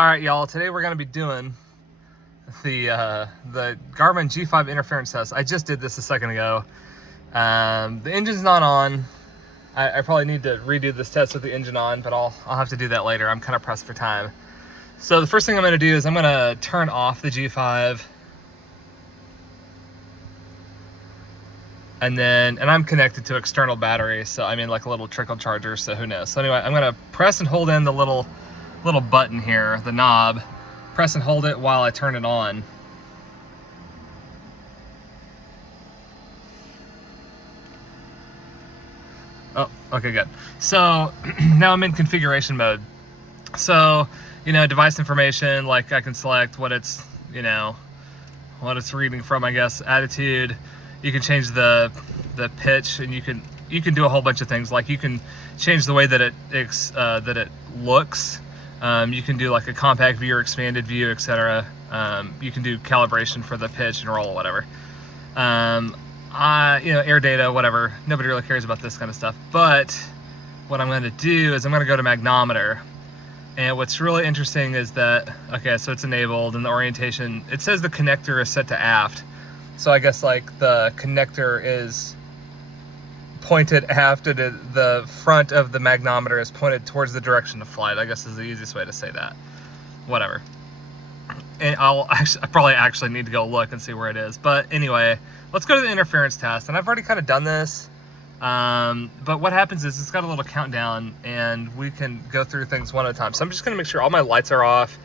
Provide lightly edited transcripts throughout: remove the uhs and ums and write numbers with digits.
All right, y'all. Today we're gonna be doing the Garmin G5 interference test. I just did this a second ago. The engine's not on. I probably need to redo this test with the engine on, but I'll have to do that later. I'm kind of pressed for time. So the first thing I'm gonna do is I'm gonna turn off the G5, and I'm connected to external batteries, so I mean like a little trickle charger. So who knows? So anyway, I'm gonna press and hold in the little button here, the knob. Press and hold it while I turn it on. Oh, okay, good. So now I'm in configuration mode. So, device information, like I can select what it's, what it's reading from, I guess. Attitude, you can change the pitch, and you can do a whole bunch of things. Like you can change the way that it looks. You can do like a compact view or expanded view, etc. You can do calibration for the pitch and roll, whatever. Air data, whatever. Nobody really cares about this kind of stuff. But what I'm going to do is I'm going to go to magnometer. And what's really interesting is that, okay, so it's enabled, and the orientation, it says the connector is set to aft. So I guess like the connector is pointed aft, and the front of the magnometer is pointed towards the direction of flight, I guess is the easiest way to say that. Whatever. And I probably actually need to go look and see where it is. But anyway, let's go to the interference test. And I've already kind of done this. But what happens is it's got a little countdown, and we can go through things one at a time. So I'm just going to make sure all my lights are off.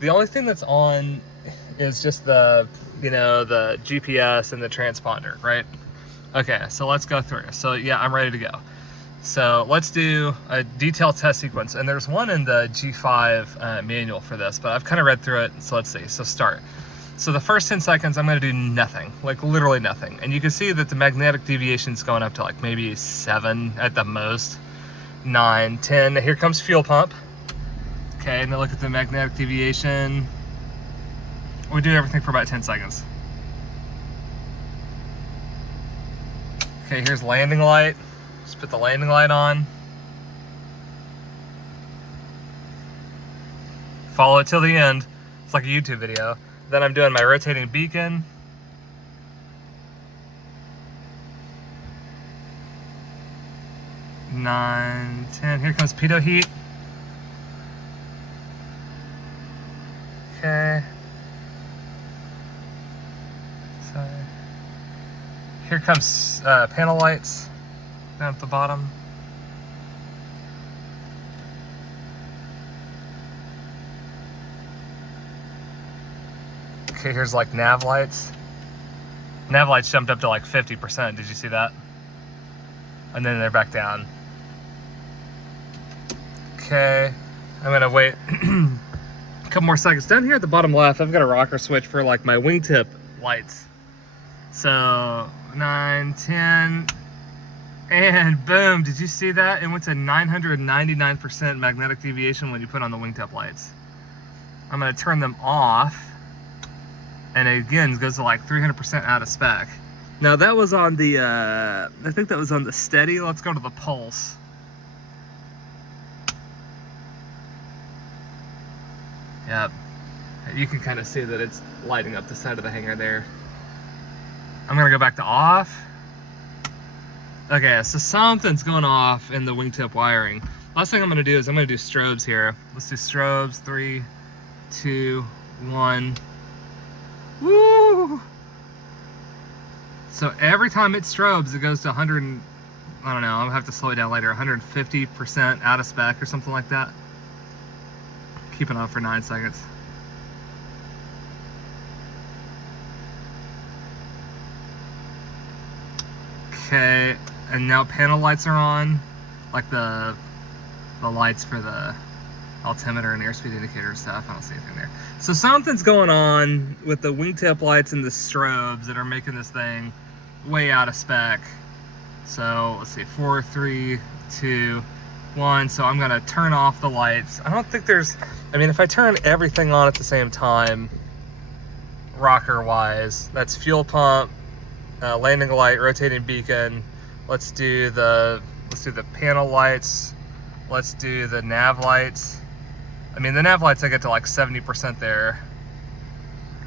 The only thing that's on is just the GPS and the transponder, right? Okay, so let's go through. So yeah, I'm ready to go. So let's do a detailed test sequence. And there's one in the G5 manual for this, but I've kind of read through it. So let's see. So start. So the first 10 seconds, I'm going to do nothing, like literally nothing. And you can see that the magnetic deviation is going up to like maybe 7 at the most, 9, 10. Here comes fuel pump. Okay, and then look at the magnetic deviation. We do everything for about 10 seconds. Okay, here's landing light. Just put the landing light on. Follow it till the end. It's like a YouTube video. Then I'm doing my rotating beacon. Nine, 10. Here comes pitot heat. Okay. So here comes panel lights down at the bottom. Okay, here's like nav lights. Nav lights jumped up to like 50%. Did you see that? And then they're back down. Okay, I'm gonna wait a couple more seconds. Down here at the bottom left, I've got a rocker switch for like my wingtip lights. So 9, 10, and boom, did you see that? It went to 999% magnetic deviation when you put on the wingtip lights. I'm gonna turn them off, and it again goes to like 300% out of spec. Now that was on the, I think that was on the steady. Let's go to the pulse. Yep, you can kind of see that it's lighting up the side of the hanger there. I'm gonna go back to off. Okay, so something's going off in the wingtip wiring. Last thing I'm gonna do is I'm gonna do strobes here. Let's do strobes, 3, 2, 1. Woo! So every time it strobes, it goes to 100, I don't know, I'll have to slow it down later, 150% out of spec or something like that. Keep it on for 9 seconds. Okay, and now panel lights are on, like the lights for the altimeter and airspeed indicator stuff. I don't see anything there. So something's going on with the wingtip lights and the strobes that are making this thing way out of spec. So let's see, 4, 3, 2, 1. So I'm gonna turn off the lights. I don't think there's, I mean, if I turn everything on at the same time, rocker wise, that's fuel pump, landing light, rotating beacon. Let's do the panel lights. Let's do the nav lights. I mean, the nav lights I get to like 70% there.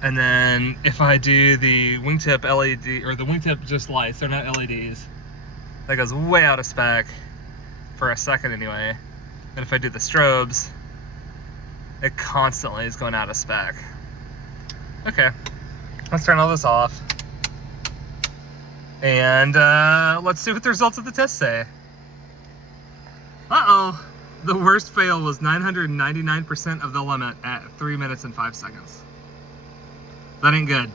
And then if I do the wingtip LED, or the wingtip just lights, they're not LEDs, that goes way out of spec for a second anyway. And if I do the strobes, it constantly is going out of spec. Okay, let's turn all this off. And let's see what the results of the test say. Uh-oh, the worst fail was 999% of the limit at 3 minutes and 5 seconds. That ain't good.